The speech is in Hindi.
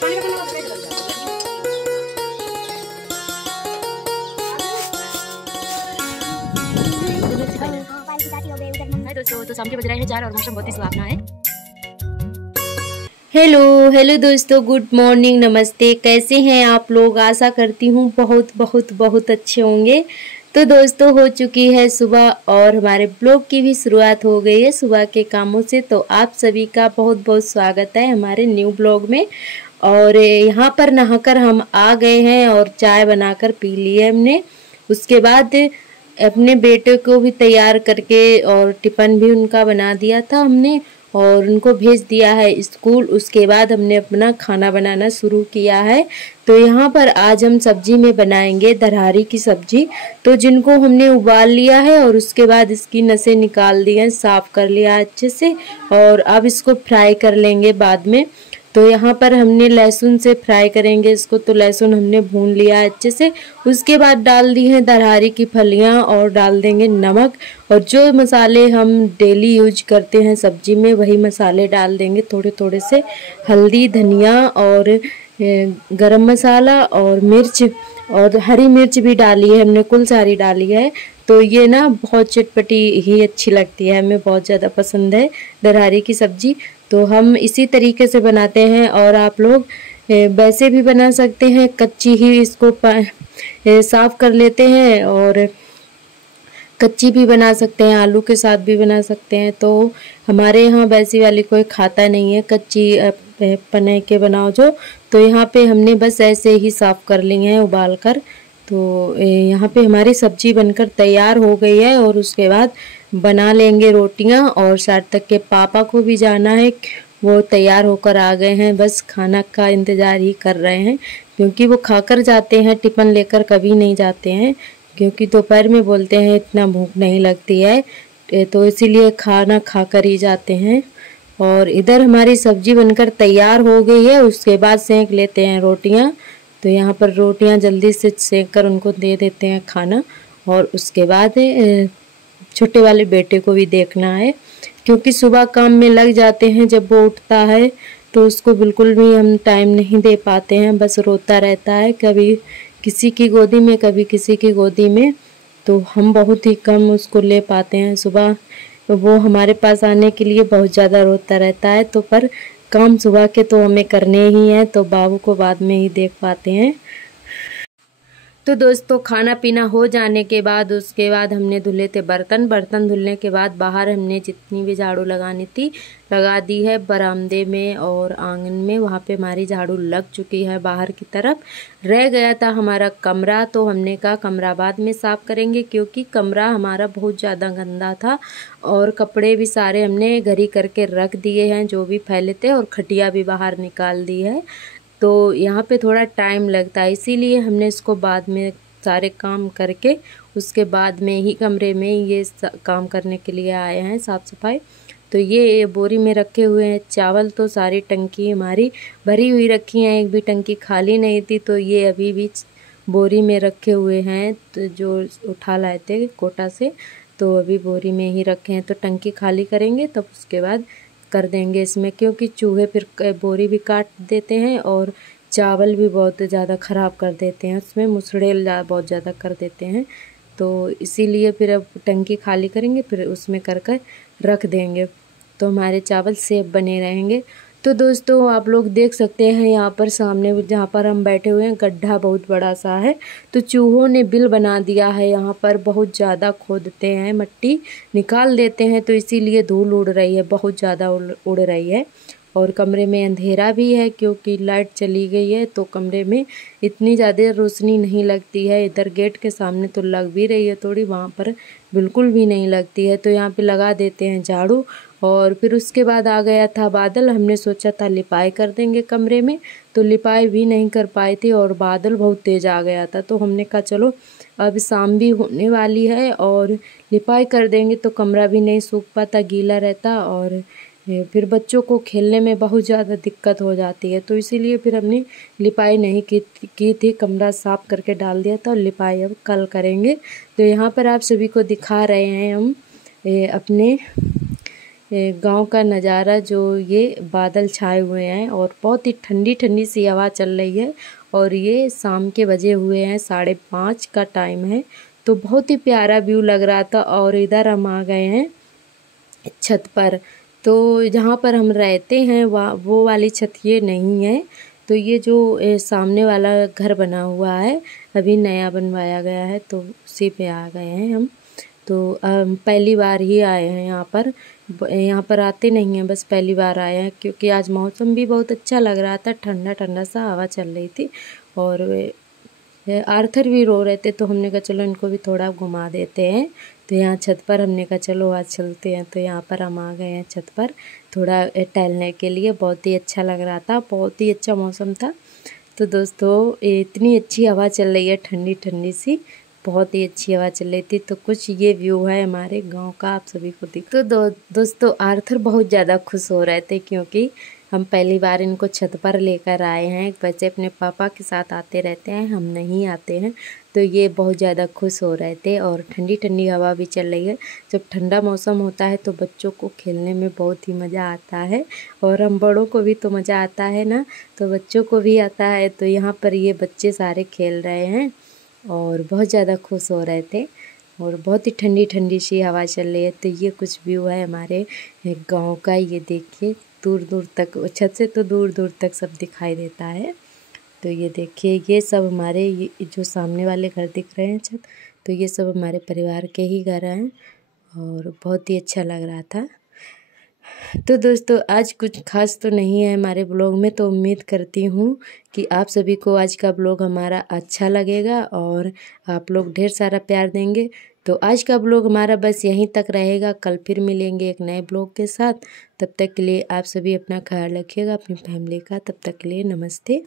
दोस्तों तो शाम के बज रहे हैं 4 और मौसम बहुत ही सुहावना है। हेलो दोस्तों, गुड मॉर्निंग, नमस्ते। कैसे हैं आप लोग? आशा करती हूँ बहुत बहुत बहुत अच्छे होंगे। तो दोस्तों हो चुकी है सुबह और हमारे ब्लॉग की भी शुरुआत हो गई है सुबह के कामों से। तो आप सभी का बहुत बहुत स्वागत है हमारे न्यू ब्लॉग में। और यहाँ पर नहाकर हम आ गए हैं और चाय बनाकर पी ली है हमने। उसके बाद अपने बेटे को भी तैयार करके और टिफ़िन भी उनका बना दिया था हमने और उनको भेज दिया है स्कूल। उसके बाद हमने अपना खाना बनाना शुरू किया है। तो यहाँ पर आज हम सब्जी में बनाएंगे दरहारी की सब्जी। तो जिनको हमने उबाल लिया है और उसके बाद इसकी नसें निकाल दी हैं, साफ़ कर लिया अच्छे से और अब इसको फ्राई कर लेंगे बाद में। तो यहाँ पर हमने लहसुन से फ्राई करेंगे इसको। तो लहसुन हमने भून लिया अच्छे से। उसके बाद डाल दी हैं दरहारी की फलियाँ और डाल देंगे नमक। और जो मसाले हम डेली यूज करते हैं सब्जी में वही मसाले डाल देंगे थोड़े थोड़े से। हल्दी, धनिया और गरम मसाला और मिर्च और हरी मिर्च भी डाली है हमने, कुल सारी डाली है। तो ये ना बहुत चटपटी ही अच्छी लगती है, हमें बहुत ज़्यादा पसंद है दरहारी की सब्ज़ी। तो हम इसी तरीके से बनाते हैं और आप लोग वैसे भी बना सकते हैं, कच्ची ही इसको साफ़ कर लेते हैं और कच्ची भी बना सकते हैं, आलू के साथ भी बना सकते हैं। तो हमारे यहाँ वैसी वाली कोई खाता नहीं है, कच्ची पने के बनाओ जो। तो यहाँ पे हमने बस ऐसे ही साफ़ कर ली हैं उबाल कर। तो यहाँ पे हमारी सब्जी बनकर तैयार हो गई है और उसके बाद बना लेंगे रोटियाँ। और सार्थक के पापा को भी जाना है, वो तैयार होकर आ गए हैं, बस खाना का इंतज़ार ही कर रहे हैं क्योंकि वो खाकर जाते हैं, टिफ़िन लेकर कभी नहीं जाते हैं क्योंकि दोपहर में बोलते हैं इतना भूख नहीं लगती है, तो इसीलिए खाना खाकर ही जाते हैं। और इधर हमारी सब्जी बनकर तैयार हो गई है, उसके बाद सेंक लेते हैं रोटियां। तो यहाँ पर रोटियां जल्दी से सेंक कर उनको दे देते हैं खाना। और उसके बाद छोटे वाले बेटे को भी देखना है क्योंकि सुबह काम में लग जाते हैं, जब वो उठता है तो उसको बिल्कुल भी हम टाइम नहीं दे पाते हैं, बस रोता रहता है, कभी किसी की गोदी में कभी किसी की गोदी में। तो हम बहुत ही कम उसको ले पाते हैं सुबह, वो हमारे पास आने के लिए बहुत ज़्यादा रोता रहता है। तो पर काम सुबह के तो हमें करने ही हैं, तो बाबू को बाद में ही देख पाते हैं। तो दोस्तों खाना पीना हो जाने के बाद उसके बाद हमने धुले थे बर्तन धुलने के बाद बाहर हमने जितनी भी झाड़ू लगानी थी लगा दी है। बरामदे में और आंगन में वहाँ पे हमारी झाड़ू लग चुकी है। बाहर की तरफ रह गया था हमारा कमरा, तो हमने कहा कमरा बाद में साफ़ करेंगे क्योंकि कमरा हमारा बहुत ज़्यादा गंदा था और कपड़े भी सारे हमने घरी करके रख दिए हैं जो भी फैले थे और खटिया भी बाहर निकाल दी है। तो यहाँ पे थोड़ा टाइम लगता है, इसीलिए हमने इसको बाद में सारे काम करके उसके बाद में ही कमरे में ये काम करने के लिए आए हैं, साफ़ सफाई। तो ये बोरी में रखे हुए हैं चावल, तो सारी टंकी हमारी भरी हुई रखी हैं, एक भी टंकी खाली नहीं थी। तो ये अभी भी बोरी में रखे हुए हैं, तो जो उठा लाए थे कोटा से, तो अभी बोरी में ही रखे हैं। तो टंकी खाली करेंगे तब उसके बाद कर देंगे इसमें, क्योंकि चूहे फिर बोरी भी काट देते हैं और चावल भी बहुत ज़्यादा ख़राब कर देते हैं, उसमें मुसड़ेल बहुत ज़्यादा कर देते हैं। तो इसीलिए फिर अब टंकी खाली करेंगे फिर उसमें कर रख देंगे, तो हमारे चावल सेफ बने रहेंगे। तो दोस्तों आप लोग देख सकते हैं यहाँ पर सामने जहाँ पर हम बैठे हुए हैं गड्ढा बहुत बड़ा सा है, तो चूहों ने बिल बना दिया है। यहाँ पर बहुत ज़्यादा खोदते हैं, मिट्टी निकाल देते हैं, तो इसीलिए धूल उड़ रही है, बहुत ज़्यादा उड़ रही है। और कमरे में अंधेरा भी है क्योंकि लाइट चली गई है, तो कमरे में इतनी ज़्यादा रोशनी नहीं लगती है। इधर गेट के सामने तो लग भी रही है थोड़ी, वहाँ पर बिल्कुल भी नहीं लगती है। तो यहाँ पे लगा देते हैं झाड़ू। और फिर उसके बाद आ गया था बादल, हमने सोचा था लिपाई कर देंगे कमरे में, तो लिपाई भी नहीं कर पाए थे और बादल बहुत तेज़ आ गया था। तो हमने कहा चलो अब शाम भी होने वाली है और लिपाई कर देंगे तो कमरा भी नहीं सूख पाता, गीला रहता और फिर बच्चों को खेलने में बहुत ज़्यादा दिक्कत हो जाती है। तो इसीलिए फिर हमने लिपाई नहीं की थी, कमरा साफ़ करके डाल दिया था और लिपाई अब कल करेंगे। तो यहाँ पर आप सभी को दिखा रहे हैं हम अपने गांव का नज़ारा जो ये बादल छाए हुए हैं और बहुत ही ठंडी ठंडी सी हवा चल रही है। और ये शाम के बजे हुए हैं 5:30 का टाइम है। तो बहुत ही प्यारा व्यू लग रहा था। और इधर हम आ गए हैं छत पर। तो जहाँ पर हम रहते हैं वो वाली छत ये नहीं है। तो ये जो सामने वाला घर बना हुआ है अभी नया बनवाया गया है, तो उसी पे आ गए हैं हम। तो पहली बार ही आए हैं यहाँ पर आते नहीं हैं, बस पहली बार आए हैं। क्योंकि आज मौसम भी बहुत अच्छा लग रहा था, ठंडा ठंडा सा हवा चल रही थी। और आर्थर भी रो रहे थे, तो हमने कहा चलो इनको भी थोड़ा घुमा देते हैं। तो यहाँ छत पर हमने कहा चलो आज चलते हैं। तो यहाँ पर हम आ गए हैं छत पर थोड़ा टहलने के लिए। बहुत ही अच्छा लग रहा था, बहुत ही अच्छा मौसम था। तो दोस्तों इतनी अच्छी हवा चल रही है, ठंडी ठंडी सी, बहुत ही अच्छी हवा चल रही थी। तो कुछ ये व्यू है हमारे गांव का, आप सभी को दिख। तो दोस्तों आर्थर बहुत ज़्यादा खुश हो रहे थे क्योंकि हम पहली बार इनको छत पर लेकर आए हैं। वैसे अपने पापा के साथ आते रहते हैं, हम नहीं आते हैं। तो ये बहुत ज़्यादा खुश हो रहे थे। और ठंडी ठंडी हवा भी चल रही है। जब ठंडा मौसम होता है तो बच्चों को खेलने में बहुत ही मज़ा आता है, और हम बड़ों को भी तो मज़ा आता है ना, तो बच्चों को भी आता है। तो यहाँ पर ये बच्चे सारे खेल रहे हैं और बहुत ज़्यादा खुश हो रहे थे। और बहुत ही ठंडी ठंडी सी हवा चल रही है। तो ये कुछ व्यू है हमारे गांव का। ये देखिए दूर दूर तक, छत से तो दूर दूर तक सब दिखाई देता है। तो ये देखिए ये सब हमारे, ये जो सामने वाले घर दिख रहे हैं छत, तो ये सब हमारे परिवार के ही घर हैं। और बहुत ही अच्छा लग रहा था। तो दोस्तों आज कुछ खास तो नहीं है हमारे ब्लॉग में। तो उम्मीद करती हूँ कि आप सभी को आज का ब्लॉग हमारा अच्छा लगेगा और आप लोग ढेर सारा प्यार देंगे। तो आज का ब्लॉग हमारा बस यहीं तक रहेगा। कल फिर मिलेंगे एक नए ब्लॉग के साथ। तब तक के लिए आप सभी अपना ख्याल रखिएगा, अपनी फैमिली का। तब तक के लिए नमस्ते।